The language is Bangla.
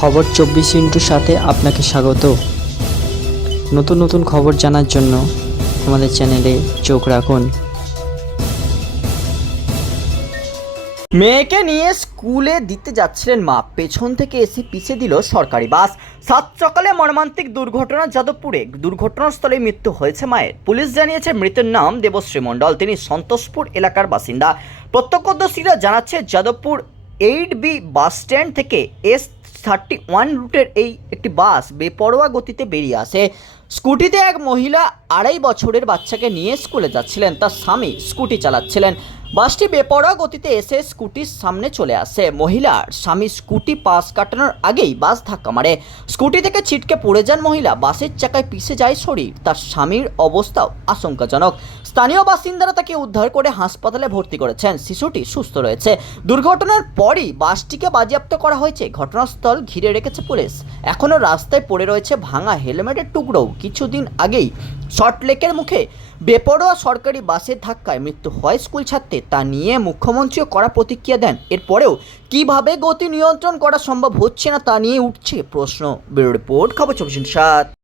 খবর চব্বিশ ইন্টুর সাথে আপনাকে স্বাগত। নতুন নতুন খবর জানার জন্য আমাদের চ্যানেলে চোখ রাখুন। মেয়েকে নিয়ে স্কুলে দিতে যাচ্ছিলেন মা। পেছন থেকে এসে পিছে দিল সরকারি বাস। সাত সকালে মর্মান্তিক দুর্ঘটনা যাদবপুরে। দুর্ঘটনাস্থলে মৃত্যু হয়েছে মায়ের। পুলিশ জানিয়েছে মৃতের নাম দেবশ্রী মণ্ডল। তিনি সন্তোষপুর এলাকার বাসিন্দা। প্রত্যক্ষদর্শীরা জানাচ্ছে, Jadavpur eight B bus stand থেকে এস থার্টি ওয়ান রুটের এই একটি বাস বেপরোয়া গতিতে বেরিয়ে আসে। স্কুটিতে এক মহিলা আড়াই বছরের বাচ্চাকে নিয়ে স্কুলে যাচ্ছিলেন। তার স্বামী স্কুটি চালাচ্ছিলেন। বাসটি বেপরোয়া গতিতে এসে স্কুটির সামনে চলে আসে। মহিলার স্বামী স্কুটি পাস কাটানোর আগেই বাস ধাক্কা মারে। স্কুটি থেকে ছিটকে পড়ে যান মহিলা। বাসের চাকায় পিষে যায় শরীর। তার স্বামীর অবস্থাও আশঙ্কাজনক। স্থানীয় বাসিন্দারা তাকে উদ্ধার করে হাসপাতালে ভর্তি করেছেন। শিশুটি সুস্থ রয়েছে। দুর্ঘটনার পরই বাসটিকে বাজেয়াপ্ত করা হয়েছে। ঘটনাস্থল ঘিরে রেখেছে পুলিশ। এখনও রাস্তায় পড়ে রয়েছে ভাঙা হেলমেটের টুকরো। কিছুদিন আগেই শর্টলেকের মুখে বেপরোয়া সরকারি বাসের ধাক্কায় মৃত্যু হয় স্কুল ছাত্রে। তা নিয়ে মুখ্যমন্ত্রীও কড়া প্রতিক্রিয়া দেন। এরপরেও কীভাবে গতি নিয়ন্ত্রণ করা সম্ভব হচ্ছে না তা নিয়ে উঠছে প্রশ্ন। ব্যুরো রিপোর্ট, খবর চব্বিশ সাত।